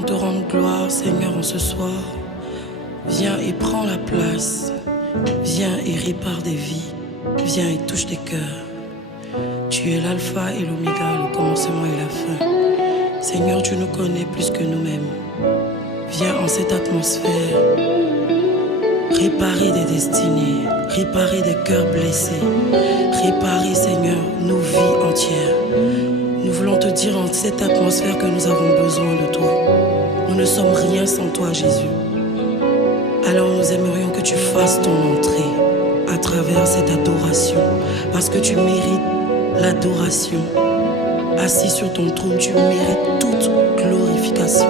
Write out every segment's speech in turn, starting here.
voulons te rendre gloire, Seigneur, en ce soir. Viens et prends la place. Viens et répare des vies. Viens et touche des cœurs. Tu es l'alpha et l'oméga, le commencement et la fin. Seigneur, tu nous connais plus que nous-mêmes. Viens en cette atmosphère réparer des destinées, réparer des cœurs blessés, réparer, Seigneur, nos vies entières. Nous voulons te dire en cette atmosphère que nous avons besoin de toi. Nous ne sommes rien sans toi, Jésus. Alors nous aimerions que tu fasses ton entrée à travers cette adoration, parce que tu mérites l'adoration. Assis sur ton trône, tu mérites toute glorification.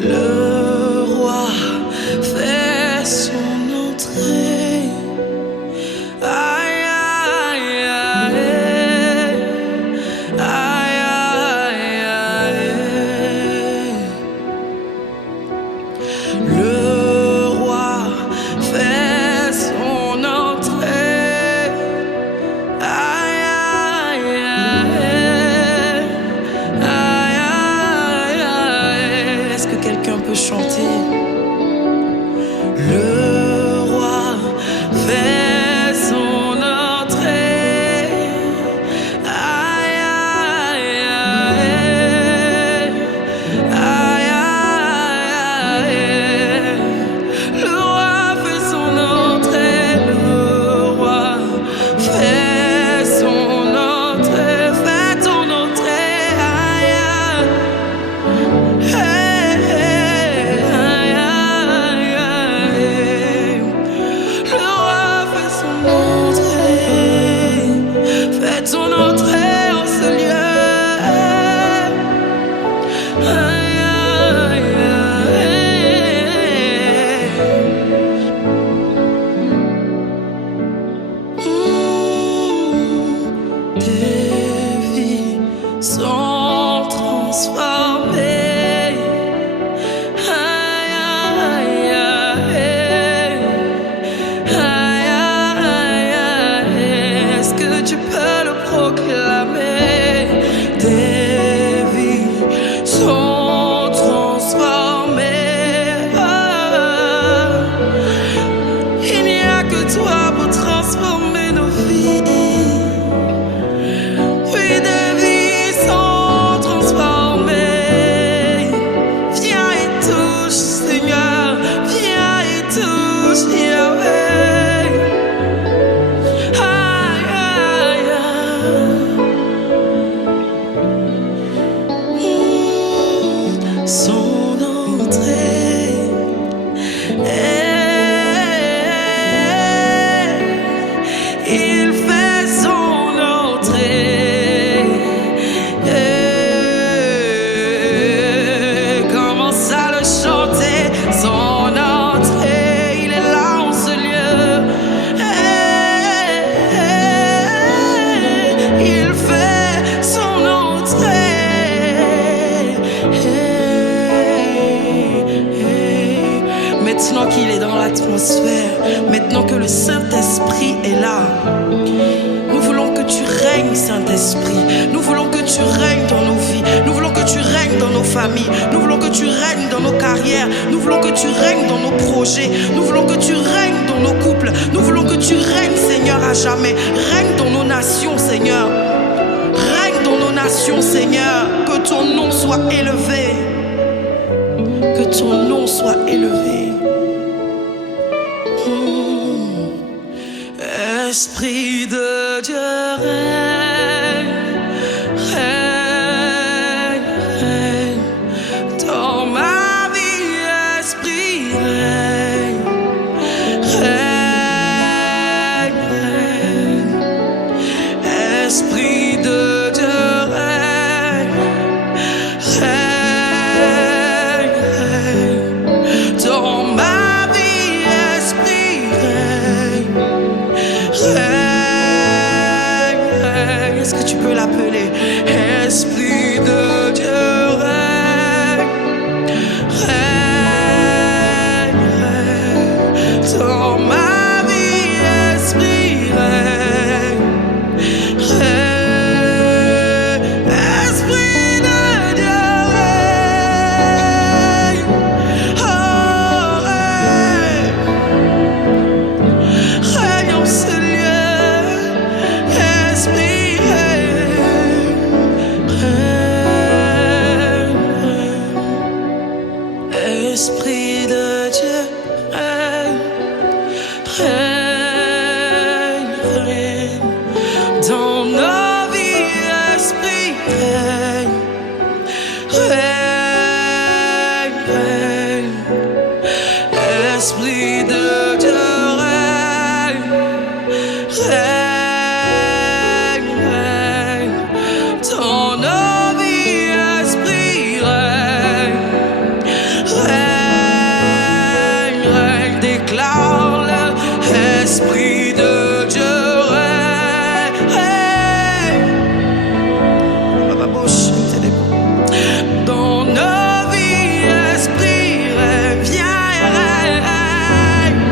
Le roi fait son entrée. Aïe, aïe, aïe, aïe, aïe, aïe. Le roi fait son entrée. Aïe, aïe, aïe, aïe, aïe, aïe. Est-ce que quelqu'un peut chanter? Le roi fait son entrée. Aïe, aïe, aïe, aïe, aïe, aïe. Le roi fait son entrée. Le roi fait son entrée. Fais ton entrée. Aïe, aïe. Son entrée en ce lieu. Aïe, aïe, aïe. Tes vies sont transformées. Aïe, aïe, aïe. Aïe, aïe, aïe. Est-ce que tu peux le proclamer? Tes vies sont transformées. Ah, il n'y a que toi pour transformer nos vies. Oui, des vies sont transformées. Viens et touche, Seigneur. Viens et touche, Yahweh. Aïe, aïe, aïe. Son entrée. Il fait son entrée. Commence à le chanter. Son entrée, il est là en ce lieu. Il fait son entrée. Maintenant qu'il est dans l'atmosphère, maintenant que le Saint-Esprit est là, nous voulons que tu règnes, Saint-Esprit. Nous voulons que tu règnes dans nos vies. Nous voulons que tu règnes dans nos familles. Nous voulons que tu règnes dans nos carrières. Nous voulons que tu règnes dans nos projets. Nous voulons que tu règnes dans nos couples. Nous voulons que tu règnes, Seigneur, à jamais. Règne dans nos nations, Seigneur. Règne dans nos nations, Seigneur. Que ton nom soit élevé. Que ton nom soit élevé. Esprit de Dieu, règne, règne, règne dans ma vie. Esprit, règne, règne, règne. Esprit de Dieu, règne, règne, règne dans ma vie. Esprit, règne. Est-ce que tu peux l'appeler? Esprit de Dieu, règne. règne, règne, règne. Esprit de Dieu, règne, règne, règne. Dans nos vies, esprit, règne, règne, règne. Déclare-le, esprit de Dieu, règne, règne. Dans nos vies, esprit, règne, viens et règne.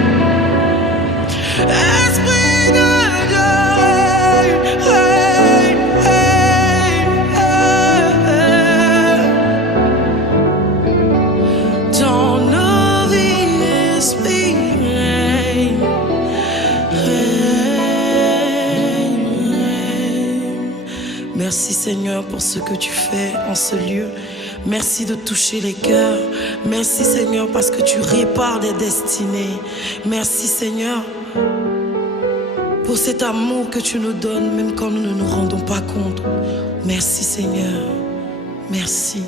Esprit de Dieu, règne, règne, règne. Dans nos vies, esprit, règne, règne, règne. Merci Seigneur pour ce que tu fais en ce lieu. Merci de toucher les cœurs. Merci Seigneur parce que tu répares des destinées. Merci Seigneur pour cet amour que tu nous donnes même quand nous ne nous rendons pas compte. Merci Seigneur. Merci.